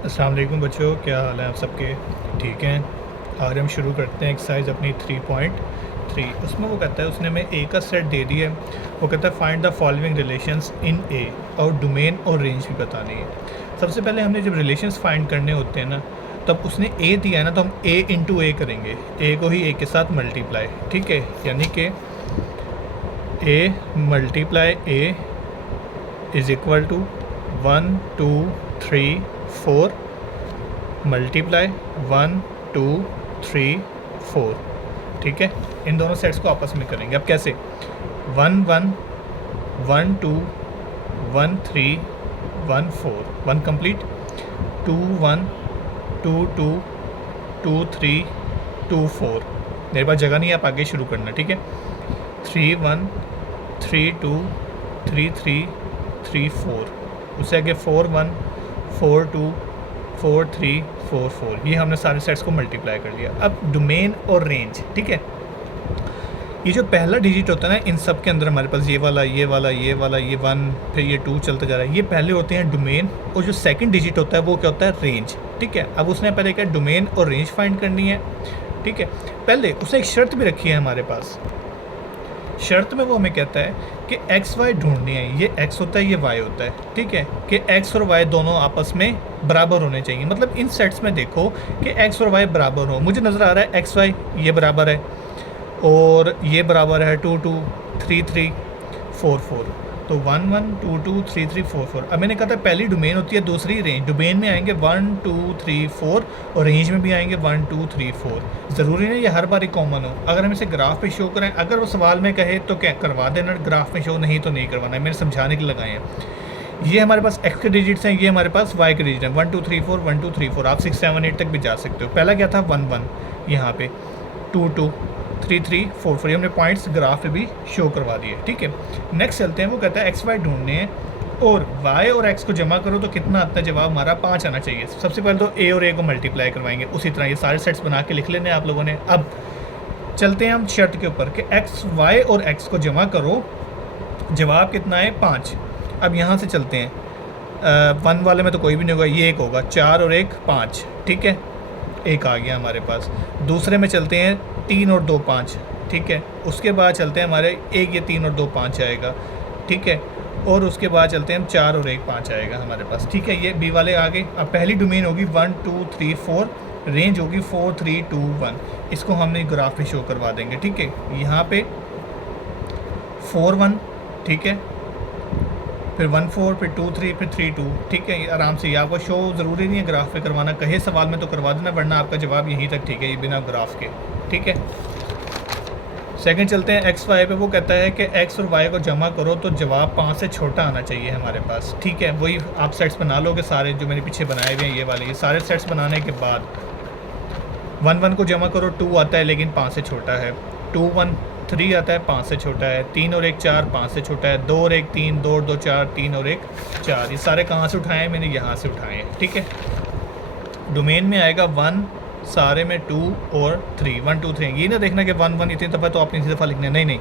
अस्सलाम वालेकुम बच्चों, क्या हाल है आप सबके? ठीक हैं। आज हम शुरू करते हैं एक्सरसाइज अपनी 3.3। उसमें वो कहता है, उसने हमें ए का सेट दे दिया है। वो कहता है find the following relations in A, और डोमेन और रेंज भी बतानी है। सबसे पहले हमने जब रिलेशंस फाइंड करने होते हैं ना, तब उसने ए दिया है ना, तो हम ए इंटू ए करेंगे, ए को ही ए के साथ मल्टीप्लाई। ठीक है, यानी कि A multiply A is equal to 1 2 3 4 multiply 1 2 3 4। ठीक है, इन दोनों सेट्स को आपस में करेंगे। अब कैसे? 1 1 1 2 1 3 1 4, 1 कंप्लीट, 2 1 2 2 2 3 2 4। मेरे पास जगह नहीं है, आप आगे शुरू करना। ठीक है, 3 1 3 2 3 3 3 4, उससे आगे 4 1 4 2 4 3 4 4। ये हमने सारे सेट्स को मल्टीप्लाई कर लिया। अब डोमेन और रेंज। ठीक है, ये जो पहला डिजिट होता है ना, इन सब के अंदर हमारे पास ये वाला ये वाला ये वाला ये 1, फिर ये 2 चलता जा रहा है, ये पहले होते हैं डोमेन, और जो सेकंड डिजिट होता है वो क्या होता है? रेंज। ठीक है, अब उसने पहले क्या डोमेन और रेंज फाइंड करनी है। ठीक है, पहले उसने एक शर्त भी रखी है हमारे पास। शर्त में वो हमें कहता है कि एक्स वाई ढूंढनी है। ये एक्स होता है, ये वाई होता है। ठीक है, कि एक्स और वाई दोनों आपस में बराबर होने चाहिए। मतलब इन सेट्स में देखो कि एक्स और वाई बराबर हो। मुझे नज़र आ रहा है एक्स वाई ये बराबर है, और ये बराबर है 2 2 3 3 4 4। तो 1 1 2 2 3 3 4 4। अब मैंने कहा था पहली डोमेन होती है, दूसरी रेंज। डोमेन में आएंगे 1 2 3 4, और रेंज में भी आएंगे 1 2 3 4। ज़रूरी नहीं ये हर बार ही कॉमन हो। अगर हम इसे ग्राफ पे शो करें, अगर वो सवाल में कहे तो क्या करवा देना ग्राफ में शो, नहीं तो नहीं करवाना है। मैंने समझाने के लिए लगाए हैं। ये हमारे पास एक्स के डिजिट्स हैं, ये हमारे पास वाई के डिजिट हैं। 1 2 3 4 1 2 3 4। आप 6 7 8 तक भी जा सकते हो। पहला क्या था? 1 1, यहाँ पे 2 2 3 3 4 4। हमने पॉइंट्स ग्राफ पे भी शो करवा दिए। ठीक है, नेक्स्ट चलते हैं। वो कहता है एक्स वाई ढूंढने हैं, और वाई और एक्स को जमा करो तो कितना आता है? जवाब हमारा 5 आना चाहिए। सबसे पहले तो ए और ए को मल्टीप्लाई करवाएंगे। उसी तरह ये सारे सेट्स बना के लिख लेने आप लोगों ने। अब चलते हैं हम शर्त के ऊपर कि एक्स वाई और एक्स को जमा करो, जवाब कितना है? 5। अब यहाँ से चलते हैं, 1 वाले में तो कोई भी नहीं होगा, ये एक होगा, 4 और 1 5। ठीक है, एक आ गया हमारे पास। दूसरे में चलते हैं, 3 और 2 5। ठीक है, उसके बाद चलते हैं हमारे एक, ये 3 और 2 5 आएगा। ठीक है, और उसके बाद चलते हैं हम 4 और 1 5 आएगा हमारे पास। ठीक है, ये बी वाले आ गए। अब पहली डोमेन होगी 1 2 3 4, रेंज होगी 4 3 2 1। इसको हमने ग्राफ में शो करवा देंगे। ठीक है, यहाँ पे 4 1, ठीक है, फिर 1 4, फिर 2 3, फिर 3 2। ठीक है, आराम से। ये आपको शो ज़रूरी नहीं है ग्राफ पे करवाना, कहे सवाल में तो करवा देना, वरना आपका जवाब यहीं तक ठीक है, ये बिना ग्राफ के। ठीक है, सेकंड चलते हैं एक्स वाई पे। वो कहता है कि एक्स और वाई को जमा करो तो जवाब 5 से छोटा आना चाहिए हमारे पास। ठीक है, वही आप सेट्स बना लोगे सारे जो मैंने पीछे बनाए हुए हैं, ये वाले। ये सारे सेट्स बनाने के बाद 1 1 को जमा करो, 2 आता है लेकिन 5 से छोटा है। 2 1 3 आता है, 5 से छोटा है। 3 और 1 4, 5 से छोटा है। 2 और 1 3, 2 और 2 4, 3 और 1 4। ये सारे कहाँ से उठाए हैं? मैंने यहाँ से उठाए हैं। ठीक है, डोमेन में आएगा 1, सारे में 2 और 3, 1 2 3। ये ना देखना कि 1 1 इतनी दफ़ा तो आपने इसी दफ़ा लिखना है, नहीं नहीं।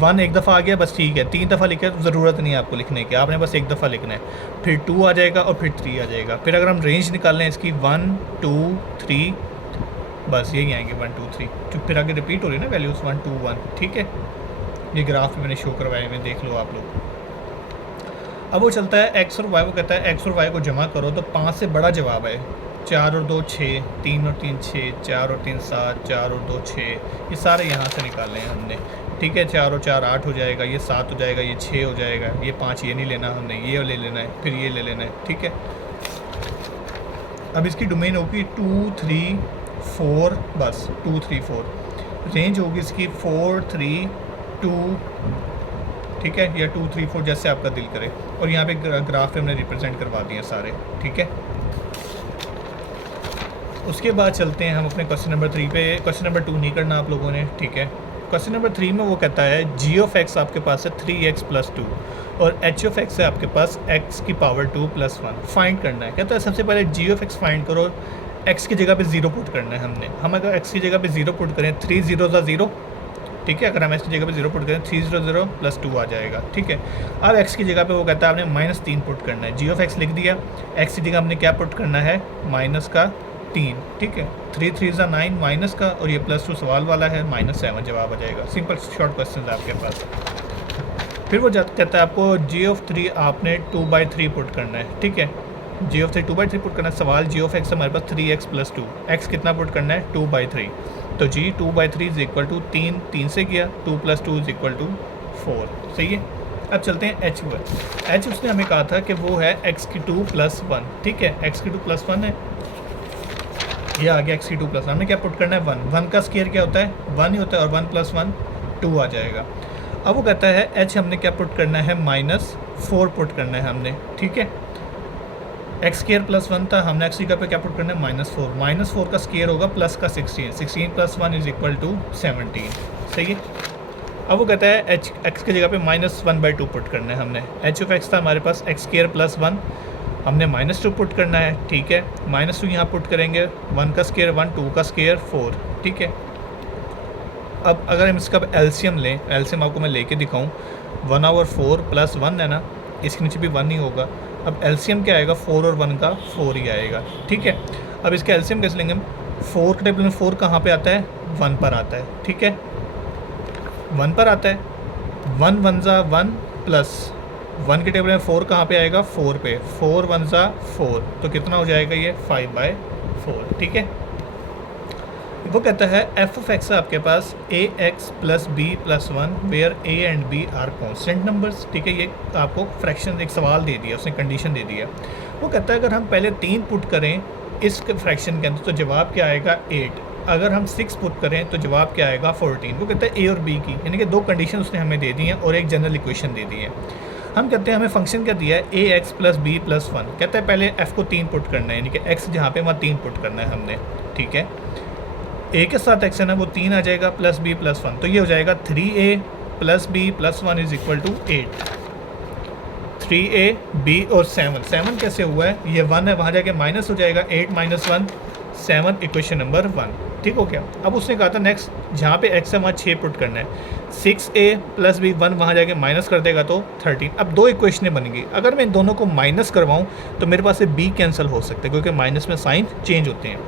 1 एक दफ़ा आ गया बस, ठीक है। 3 दफ़ा लिखा है तो ज़रूरत नहीं है आपको लिखने की, आपने बस एक दफ़ा लिखना है। फिर 2 आ जाएगा और फिर 3 आ जाएगा। फिर अगर हम रेंज निकाल लें इसकी 1 2 3, बस यही आएंगे 1 2 3। तो फिर आगे रिपीट हो रही है ना वैल्यूज़ 1 2 1। ठीक है, ये ग्राफ में मैंने शो करवाए हुए, देख लो आप लोग। अब वो चलता है एक्स और वाई। वो कहता है एक्स और वाई को जमा करो तो 5 से बड़ा जवाब है। 4 और 2 6, 3 और 3 6, 4 और 3 7, 4 और 2 6। ये सारे यहाँ से निकाले हैं हमने। ठीक है, 4 और 4 8 हो जाएगा, ये 7 हो जाएगा, ये 6 हो जाएगा, ये 5 ये नहीं लेना हमने, ये ले लेना है, फिर ये ले लेना है। ठीक है, अब इसकी डोमेन होगी 2 3 4, बस 2 3 4। रेंज होगी इसकी 4 3 2। ठीक है, या 2 3 4 जैसे आपका दिल करे। और यहाँ पे ग्राफ पे हमने रिप्रेजेंट करवा दिए सारे। ठीक है, उसके बाद चलते हैं हम अपने क्वेश्चन नंबर 3 पे। क्वेश्चन नंबर 2 नहीं करना आप लोगों ने। ठीक है, क्वेश्चन नंबर 3 में वो कहता है जी ऑफ एक्स आपके पास है 3x + 2, और एच ऑफ एक्स है आपके पास x की पावर 2 + 1। फाइंड करना है। कहता है सबसे पहले जी ऑफ एक्स फाइंड करो। x की जगह पे 0 पुट करना है हमने। हम अगर x की जगह पे 0 पुट करें, 3 0 ज़ा 0। ठीक है। अगर हम एक्स की जगह पे 0 पुट करें 300 प्लस 2 आ जाएगा, ठीक है। अब एक्स की जगह पे वो कहता है आपने -3 पुट करना है, जी ऑफ एक्स लिख दिया। एक्स की जगह हमने क्या पुट करना है, -3, ठीक है। 3 3 ज़ा 9 माइनस का, और ये +2 सवाल वाला है, -7 जवाब आ जाएगा। सिंपल शॉर्ट क्वेश्चन है आपके पास। फिर वो कहता है आपको जी ऑफ 3 आपने 2/3 पुट करना है, ठीक है। जी ऑफ 3 2/3 पुट करना है। सवाल जी ऑफ एक्स हमारे पास 3x + 2, एक्स कितना पुट करना है 2/3, तो जी 2/3 = 3 से किया, 2 + 2 = 4, सही है। अब चलते हैं एच पर। एच उसने हमें कहा था कि वो है x2 + 1, ठीक है। x2 + 1 है, ये आ गया x2 + 1। हमने क्या पुट करना है 1 का स्क्वायर क्या होता है 1 ही होता है, और 1 + 1 2 आ जाएगा। अब वो कहता है h हमने क्या पुट करना है -4 पुट करना है हमने, ठीक है। x² + 1 था, हमने x की जगह पे क्या पुट करना है -4, -4 का स्क्वायर होगा प्लस का 16, 16 + 1 = 17, सही है। अब वो कहता है x की जगह पे -1/2 पुट करना है हमने। h ऑफ x था हमारे पास x² + 1, हमने -2 पुट करना है, ठीक है। -2 यहाँ पुट करेंगे, 1 का स्क्वायर 1, 2 का स्क्वायर 4, ठीक है। अब अगर हम इसका एलसीएम लें, एलसीएम आपको मैं लेके दिखाऊं, 1/4 + 1 है ना, इसके नीचे भी 1 ही होगा। अब एलसीएम क्या आएगा 4 और 1 का 4 ही आएगा, ठीक है। अब इसका एलसीएम कैसे लेंगे हम, 4 के टेबल में 4 कहाँ पे आता है 1 पर आता है, ठीक है। 1 पर आता है, 1 1 ज़ा 1 प्लस 1 के टेबल में 4 कहाँ पे आएगा 4 पे, 4 1 ज़ा 4, तो कितना हो जाएगा ये 5/4, ठीक है। वो कहता है f ऑफ x है आपके पास ax + b + 1 where a and b are constant numbers, ठीक है। ये आपको फ्रैक्शन एक सवाल दे दिया, उसने कंडीशन दे दिया। वो कहता है अगर हम पहले 3 पुट करें इस फ्रैक्शन के अंदर तो जवाब क्या आएगा 8, अगर हम 6 पुट करें तो जवाब क्या आएगा 14। वो कहता है a और b की, यानी कि 2 कंडीशन उसने हमें दे दी हैं और एक जनरल इक्वेशन दे दी है। हम कहते हैं हमें फंक्शन क्या दिया है ax + b + 1, कहता है पहले f को 3 पुट करना है, यानी कि x जहाँ पे वहाँ 3 पुट करना है हमने, ठीक है। a के साथ x है ना वो 3 आ जाएगा, + b + 1, तो ये हो जाएगा 3a + b + 1 = 8। 3a b और 7 कैसे हुआ है, ये 1 है, वहाँ जाके माइनस हो जाएगा, 8 - 1 7, इक्वेशन नंबर 1, ठीक हो गया। अब उसने कहा था नेक्स्ट जहाँ पे x है वहाँ 6 पुट करना है, 6a + b 1 वहाँ जाके माइनस कर देगा तो 13। अब 2 इक्वेशनें बन गई, अगर मैं इन दोनों को माइनस करवाऊँ तो मेरे पास से b कैंसिल हो सकता है, क्योंकि माइनस में साइन चेंज होते हैं।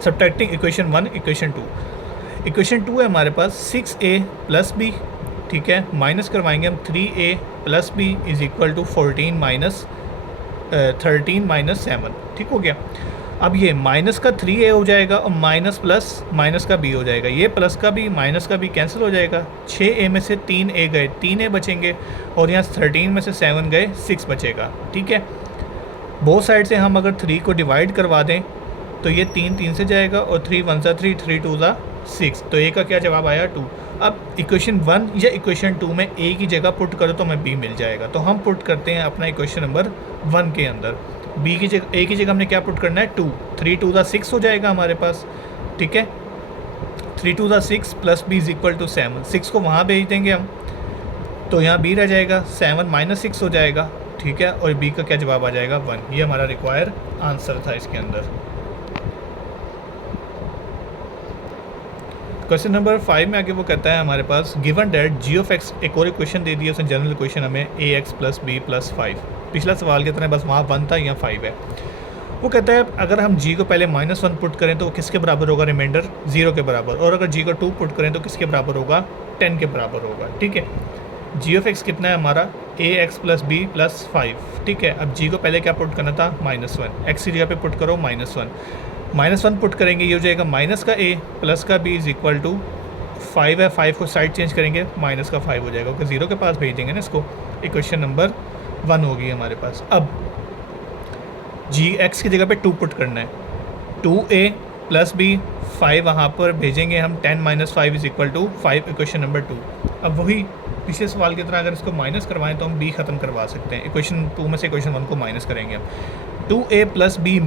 सब्ट्रैक्टिंग इक्वेशन 1 इक्वेशन 2, इक्वेशन 2 है हमारे पास 6a + b, ठीक है। माइनस करवाएंगे हम 3a + b = 14 - 13 - 7, ठीक हो गया। अब ये माइनस का 3a हो जाएगा और माइनस प्लस माइनस का b हो जाएगा, ये प्लस का b माइनस का b कैंसिल हो जाएगा। 6a में से 3a गए, 3a बचेंगे, और यहाँ 13 में से 7 गए, 6 बचेगा, ठीक है। बोथ साइड से हम अगर 3 को डिवाइड करवा दें तो ये 3 से जाएगा, और 3 1 ज़ा 3, 3 2 ज़ा 6, तो a का क्या जवाब आया 2। अब इक्वेशन 1 या इक्वेशन 2 में a की जगह पुट करो तो हमें b मिल जाएगा, तो हम पुट करते हैं अपना इक्वेशन नंबर 1 के अंदर। b की जगह a की जगह हमने क्या पुट करना है 2, 3 2 ज़ा 6 हो जाएगा हमारे पास, ठीक है। 3 2 ज़ा 6 + b = 7, 6 को वहाँ भेज देंगे हम, तो यहाँ b रह जाएगा, 7 - 6 हो जाएगा, ठीक है। और b का क्या जवाब आ जाएगा 1, ये हमारा रिक्वायर आंसर था इसके अंदर। क्वेश्चन नंबर 5 में आगे वो कहता है हमारे पास given that G of X, एक और इक्वेशन दे दी है उसने, जनरल इक्वेशन हमें ax + b + 5, पिछला सवाल की तरह बस वहाँ 1 था, यहाँ 5 है। वो कहता है अगर हम g को पहले -1 पुट करें तो वो किसके बराबर होगा, रिमाइंडर 0 के बराबर, और अगर g को 2 पुट करें तो किसके बराबर होगा 10 के बराबर होगा, ठीक है। जी ऑफ एक्स कितना है हमारा ax + b + 5, ठीक है। अब g को पहले क्या पुट करना था -1, x की जगह पे पुट करो -1 पुट करेंगे, ये हो जाएगा माइनस का a प्लस का b = 5 है, 5 को साइड चेंज करेंगे माइनस का 5 हो जाएगा, क्योंकि 0 के पास भेज देंगे ना इसको। इक्वेशन नंबर 1 होगी हमारे पास। अब जी एक्स की जगह पे 2 पुट करना है, 2a + b 5 वहाँ पर भेजेंगे हम, 10 - 5 = 5, इक्वेशन नंबर 2। अब वही पिछले सवाल की तरह अगर इसको माइनस करवाएं तो हम b ख़त्म करवा सकते हैं, इक्वेशन 2 में से इक्वेशन 1 को माइनस करेंगे हम, 2a + b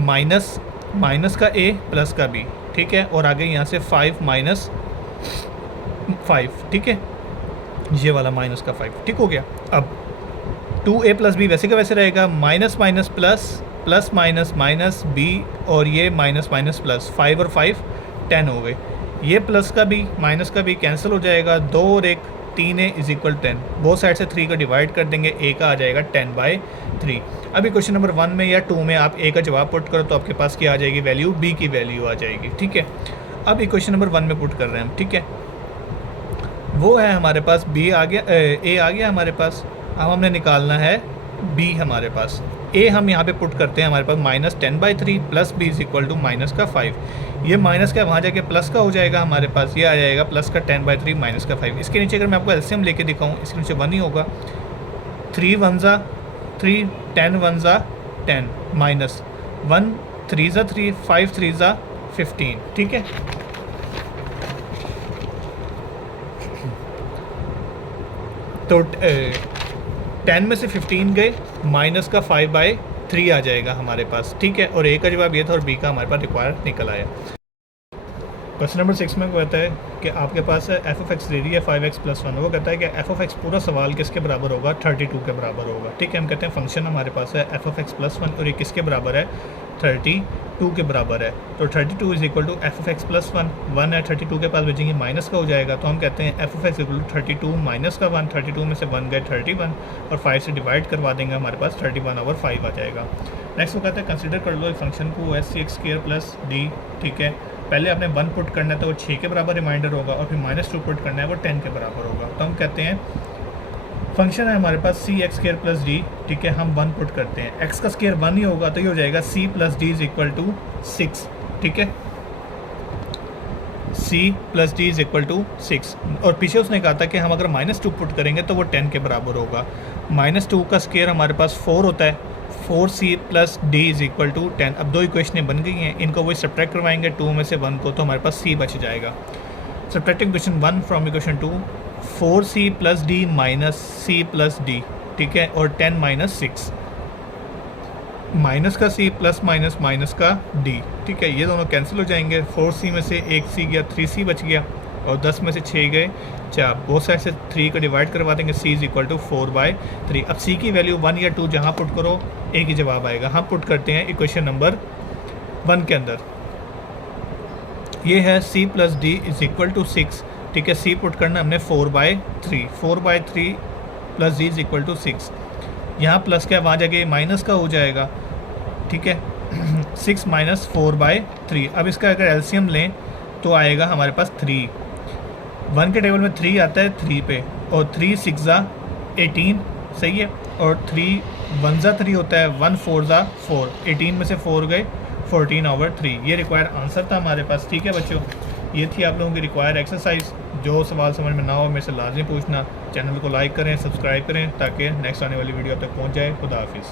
माइनस का a प्लस का b, ठीक है। और आगे यहाँ से 5 - 5, ठीक है, ये वाला माइनस का 5, ठीक हो गया। अब 2a + b वैसे का वैसे रहेगा, माइनस प्लस माइनस b, और ये माइनस प्लस 5 और 5 10 हो गए। ये प्लस का भी माइनस का भी कैंसिल हो जाएगा, 2 और 1 3 है इज इक्वल 10, बोथ साइड से 3 का डिवाइड कर देंगे, ए का आ जाएगा 10/3। अभी क्वेश्चन नंबर 1 में या 2 में आप ए का जवाब पुट करो तो आपके पास क्या आ जाएगी वैल्यू, बी की वैल्यू आ जाएगी। ठीक है, अब क्वेश्चन नंबर 1 में पुट कर रहे हैं हम। ठीक है, वो है हमारे पास बी आ गया, ए आ गया हमारे पास। अब हमने निकालना है बी हमारे पास। ए हम यहाँ पे पुट करते हैं, हमारे पास -10/3 plus B is equal to minus का 5। ये माइनस का वहाँ जाके प्लस का हो जाएगा हमारे पास, ये आ जाएगा प्लस का 10/3 माइनस का 5। इसके नीचे अगर मैं आपको एलसीएम लेके दिखाऊँ, इसके नीचे 1 ही होगा। 3 1 ज़ा 3, 10 1 ज़ा 10, माइनस 1 3 ज़ा 3, 5 3 ज़ा 15। ठीक है, तो 10 में से 15 गए, माइनस का 5/3 आ जाएगा हमारे पास। ठीक है, और ए का जवाब ये था और बी का हमारे पास रिक्वायर निकल आया। क्वेश्चन नंबर 6 में कहता है कि आपके पास एफ ऑफ एक्स दे दी है 5x + 1। वो कहता है कि एफ ऑफ एक्स पूरा सवाल किसके बराबर होगा, 32 के बराबर होगा। ठीक है, हम कहते हैं फंक्शन हमारे पास है एफ ऑफ एक्स + 1 और ये किसके बराबर है, 32 के बराबर है। तो 32 is equal to F of X + 1 है, 32 के पास भेजेंगे माइनस का हो जाएगा, तो हम कहते हैं F of X equal to 32 minus का 1, 32 में से 1 गए 31 और 5 से डिवाइड करवा देंगे, हमारे पास 31/5 आ जाएगा। नेक्स्ट वो कहते हैं कंसिडर कर लो फंक्शन को (x² + d). ठीक है, पहले आपने 1 पुट करना है तो वो 6 के बराबर रिमाइंडर होगा और फिर -2 पुट करना है वो 10 के बराबर होगा। तो हम कहते हैं फंक्शन है हमारे पास (c(x² + d). ठीक है, हम 1 पुट करते हैं, x का स्क्वायर 1 ही होगा तो ये हो जाएगा c + d = 6। ठीक है, c + d = 6। और पीछे उसने कहा था कि हम अगर -2 पुट करेंगे तो वो 10 के बराबर होगा। -2 का स्क्वायर हमारे पास 4 होता है, 4c + d = 10। अब 2 इक्वेशनें बन गई हैं, इनको वही सब्ट्रैक्ट करवाएंगे 2 में से 1 को, तो हमारे पास c बच जाएगा। Subtracting equation 1 from equation 2, 4c + d - c + d। ठीक है, और 10 - 6, माइनस का c प्लस माइनस का d। ठीक है, ये दोनों कैंसिल हो जाएंगे, 4c में से 1c गया, 3c बच गया और 10 में से 6 गए 4, बहुत साइड से 3 को डिवाइड करवा देंगे, c = 4/3। अब c की वैल्यू 1 या 2 जहाँ पुट करो एक ही जवाब आएगा। हम पुट करते हैं इक्वेशन नंबर 1 के अंदर, ये है c + d = 6। ठीक है, c पुट करना हमने 4/3 + d = 6। यहाँ प्लस का वहाँ जाके माइनस का हो जाएगा। ठीक है, 6 - 4/3। अब इसका अगर एलसीएम लें तो आएगा हमारे पास 3। 1 के टेबल में 3 आता है 3 पे, और 3 6 ज़ा 18, सही है, और 3 1 ज़ा 3 होता है, 1 4 ज़ा 4, 18 में से 4 गए 14/3। ये रिक्वायर आंसर था हमारे पास। ठीक है बच्चों, ये थी आप लोगों की रिक्वायर एक्सरसाइज। जो सवाल समझ में ना हो मेरे से लाजमी पूछना। चैनल को लाइक करें, सब्सक्राइब करें ताकि नेक्स्ट आने वाली वीडियो तक पहुंच जाए। खुदा हाफिज़।